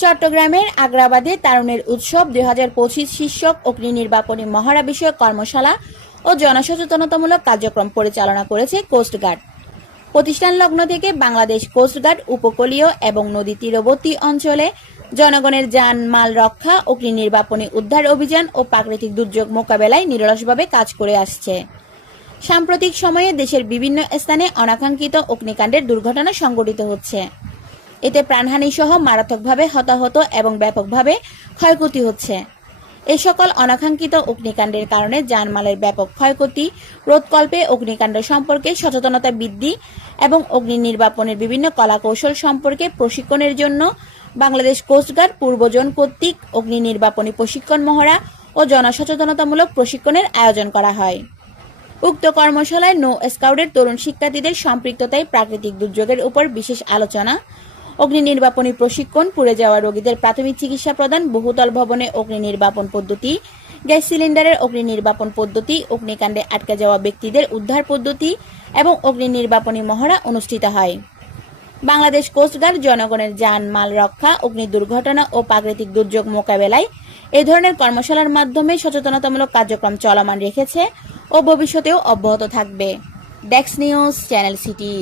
চট্টগ্রামের আগ্রাবাদে তারুণের উৎসব 2025 শীর্ষক অগ্নি নির্বাপনী মহড়া বিষয়ক কর্মশালা ও জনসচেতনতামূলক কার্যক্রম পরিচালনা করেছে কোস্টগার্ড। প্রতিষ্ঠান লগ্ন থেকে বাংলাদেশ কোস্টগার্ড উপকূলীয় এবং নদী তীরবর্তী অঞ্চলে জনগণের যান মাল রক্ষা, অগ্নি নির্বাপনী উদ্ধার অভিযান ও প্রাকৃতিক দুর্যোগ মোকাবেলায় নিরলসভাবে কাজ করে আসছে। সাম্প্রতিক সময়ে দেশের বিভিন্ন স্থানে অনাকাঙ্ক্ষিত অগ্নিকাণ্ডের দুর্ঘটনা সংঘটিত হচ্ছে। এতে প্রাণহানি সহ মারাত্মকভাবে হতাহত এবং ব্যাপকভাবে ক্ষয়ক্ষতি হচ্ছে। এই সকল অনাকাঙ্ক্ষিত অগ্নিকাণ্ডের কারণে জানমালের ব্যাপক ক্ষয়ক্ষতি রোধকল্পে অগ্নিকাণ্ড সম্পর্কে সচেতনতা বৃদ্ধি এবং অগ্নি নির্বাপনের বিভিন্ন কলাকৌশল সম্পর্কে প্রশিক্ষণের জন্য বাংলাদেশ কোস্টগার্ড পূর্ব জোন কর্তৃক অগ্নি নির্বাপনী প্রশিক্ষণ মহড়া ও জনসচেতনতামূলক প্রশিক্ষণের আয়োজন করা হয়। উক্ত কর্মশালায় নৌ স্কাউটের তরুণ শিক্ষার্থীদের সম্পৃক্ততায় প্রাকৃতিক দুর্যোগের উপর বিশেষ আলোচনা, অগ্নি নির্বাপনী প্রশিক্ষণ, পুড়ে যাওয়া রোগীদের প্রাথমিক চিকিৎসা প্রদান, বহুতল ভবনে অগ্নি নির্বাপন পদ্ধতি, গ্যাস সিলিন্ডারের অগ্নি নির্বাপন পদ্ধতি, অগ্নিকাণ্ডে আটকে যাওয়া ব্যক্তিদের উদ্ধার পদ্ধতি এবং অগ্নি নির্বাপনী মহড়া অনুষ্ঠিত হয়। বাংলাদেশ কোস্টগার্ড জনগণের যান মাল রক্ষা, অগ্নি দুর্ঘটনা ও প্রাকৃতিক দুর্যোগ মোকাবেলায় এ ধরনের কর্মশালার মাধ্যমে সচেতনতামূলক কার্যক্রম চলমান রেখেছে ও ভবিষ্যতেও অব্যাহত থাকবে। Desk news, channel city.